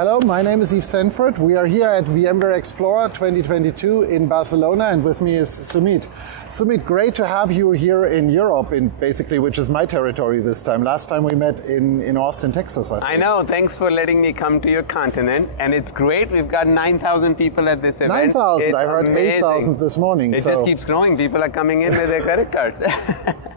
Hello, my name is Yves. We are here at VMware Explore 2022 in Barcelona, and with me is Sumit. Sumit, great to have you here in Europe, which is my territory this time. Last time we met in Austin, Texas, I think. I know, thanks for letting me come to your continent, and it's great. We've got 9,000 people at this event. 9,000, I heard 8,000 this morning. It just keeps growing. People are coming in with their credit cards.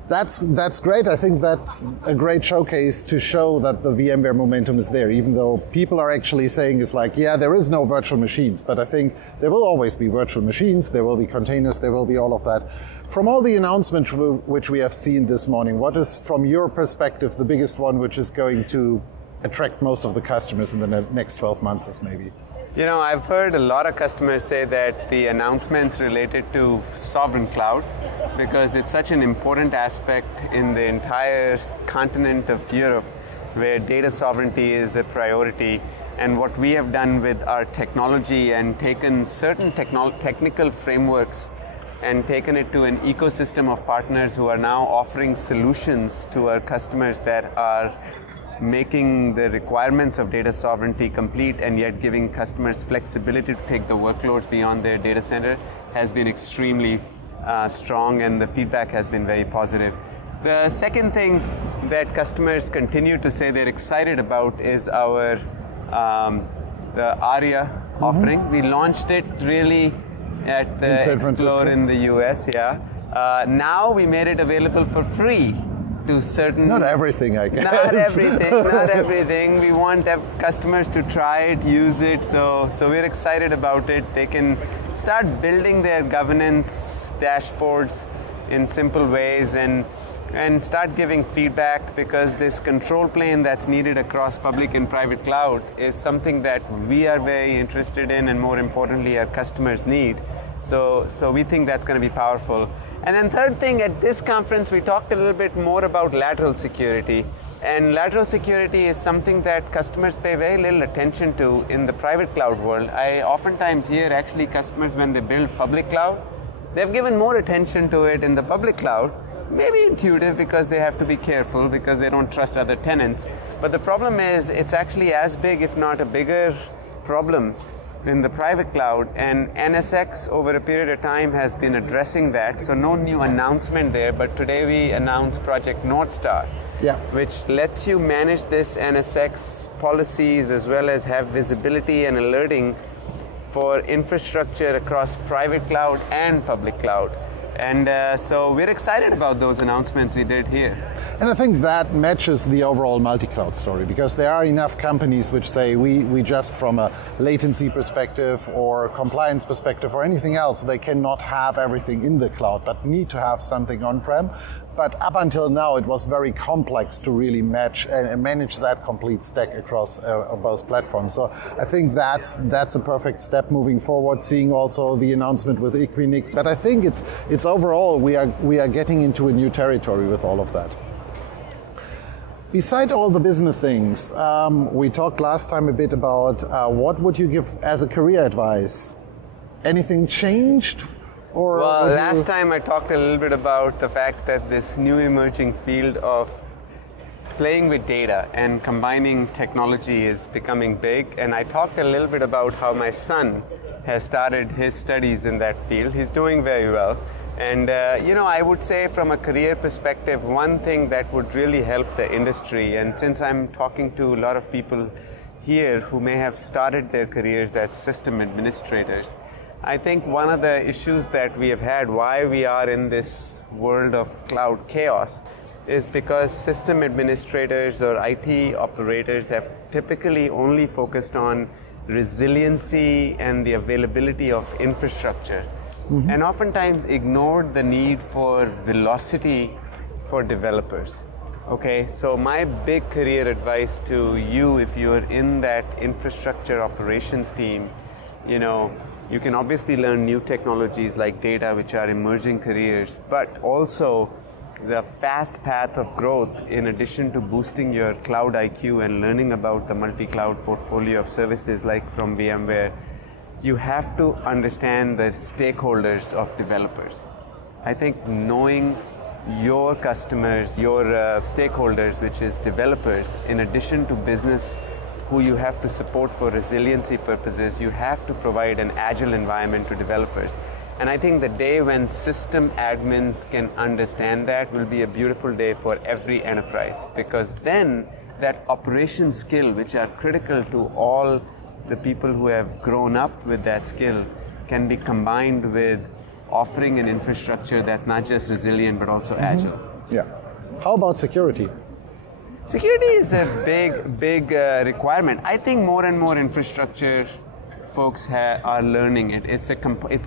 That's great. I think that's a great showcase to show that the VMware momentum is there, even though people are actually saying it's like, yeah, there is no virtual machines, but I think there will always be virtual machines, there will be containers, there will be all of that. From all the announcements which we have seen this morning, what is, from your perspective, the biggest one which is going to attract most of the customers in the next 12 months maybe? You know, I've heard a lot of customers say that the announcements related to sovereign cloud, because it's such an important aspect in the entire continent of Europe, where data sovereignty is a priority. And what we have done with our technology and taken certain technical frameworks and taken it to an ecosystem of partners who are now offering solutions to our customers that are making the requirements of data sovereignty complete and yet giving customers flexibility to take the workloads beyond their data center has been extremely strong, and the feedback has been very positive. The second thing that customers continue to say they're excited about is our the ARIA offering. We launched it really at the Explore in the US, yeah. Now we made it available for free to certain... Not everything, I guess. Not everything. We want customers to try it, use it, so we're excited about it. They can start building their governance dashboards in simple ways and start giving feedback, because this control plane that's needed across public and private cloud is something that we are very interested in, and more importantly, our customers need. So we think that's going to be powerful. And then third thing, at this conference, we talked a little bit more about lateral security. And lateral security is something that customers pay very little attention to in the private cloud world. I oftentimes hear actually customers, when they build public cloud, they've given more attention to it in the public cloud. Maybe intuitive, because they have to be careful because they don't trust other tenants. But the problem is, it's actually as big, if not a bigger problem in the private cloud, and NSX over a period of time has been addressing that. So no new announcement there, but today we announced Project North Star, which lets you manage this NSX policies as well as have visibility and alerting for infrastructure across private cloud and public cloud. And so we're excited about those announcements we did here. And I think that matches the overall multi-cloud story, because there are enough companies which say we just, from a latency perspective or compliance perspective or anything else, they cannot have everything in the cloud, but need to have something on-prem. But up until now, it was very complex to really match and manage that complete stack across both platforms. So I think that's a perfect step moving forward, seeing also the announcement with Equinix. But I think it's overall, we are getting into a new territory with all of that. Beside all the business things, we talked last time a bit about what would you give as a career advice? Anything changed? Well, last time I talked a little bit about the fact that this new emerging field of playing with data and combining technology is becoming big, and I talked a little bit about how my son has started his studies in that field. He's doing very well. And you know, I would say from a career perspective, one thing that would really help the industry, and since I'm talking to a lot of people here who may have started their careers as system administrators, I think one of the issues that we have had, why we are in this world of cloud chaos, is because system administrators or IT operators have typically only focused on resiliency and the availability of infrastructure, and oftentimes ignored the need for velocity for developers. Okay, so my big career advice to you, if you're in that infrastructure operations team, you know, you can obviously learn new technologies like data, which are emerging careers, but also the fast path of growth, in addition to boosting your cloud IQ and learning about the multi-cloud portfolio of services like from VMware, you have to understand the stakeholders of developers. I think knowing your customers, your stakeholders, which is developers, in addition to business who you have to support for resiliency purposes, you have to provide an agile environment to developers. And I think the day when system admins can understand that will be a beautiful day for every enterprise, because then that operation skill, which are critical to all the people who have grown up with that skill, can be combined with offering an infrastructure that's not just resilient but also agile. Yeah. How about security? Security is a big requirement. I think more and more infrastructure folks are learning it. It's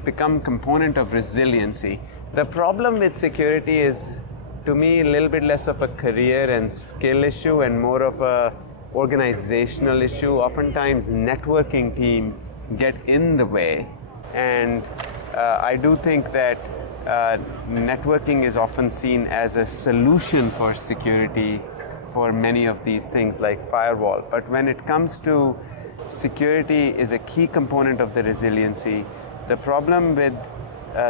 become a component of resiliency. The problem with security is, to me, a little bit less of a career and skill issue and more of a organizational issue. Oftentimes, networking team get in the way, and I do think that networking is often seen as a solution for security for many of these things like firewall. But when it comes to security is a key component of the resiliency. The problem with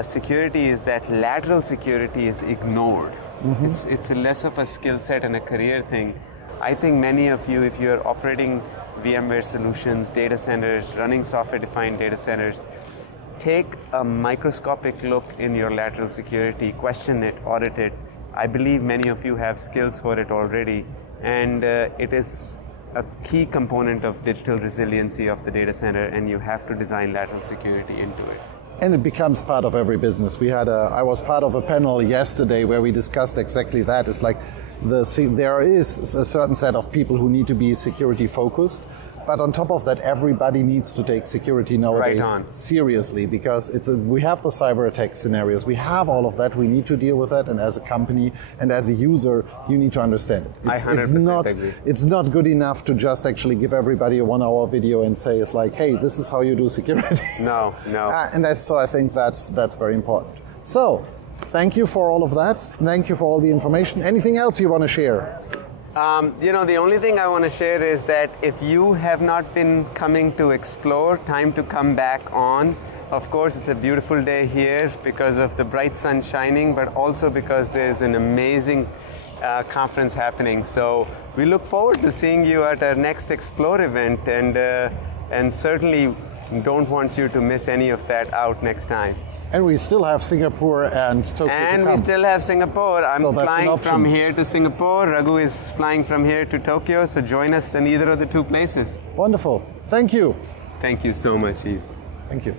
security is that lateral security is ignored. It's less of a skill set and a career thing. I think many of you, if you're operating VMware solutions, data centers, running software-defined data centers, take a microscopic look in your lateral security, question it, audit it. I believe many of you have skills for it already, and it is a key component of digital resiliency of the data center, and you have to design lateral security into it. And it becomes part of every business. I was part of a panel yesterday where we discussed exactly that. It's like there is a certain set of people who need to be security focused, but on top of that, everybody needs to take security nowadays seriously, because we have the cyber attack scenarios. We have all of that. We need to deal with that, and as a company and as a user, you need to understand it. I 100% agree. It's not good enough to just actually give everybody a 1-hour video and say it's like, hey, this is how you do security. No. So I think that's very important. So, thank you for all of that. Thank you for all the information. Anything else you want to share? The only thing I want to share is that if you have not been coming to Explore, time to come back on. Of course, it's a beautiful day here because of the bright sun shining, but also because there's an amazing conference happening. So we look forward to seeing you at our next Explore event, and certainly don't want you to miss any of that out next time. And we still have Singapore and Tokyo and to come. We still have Singapore. I'm flying from here to Singapore. Raghu is flying from here to Tokyo. So join us in either of the two places. Wonderful. Thank you. Thank you so much, Yves. Thank you.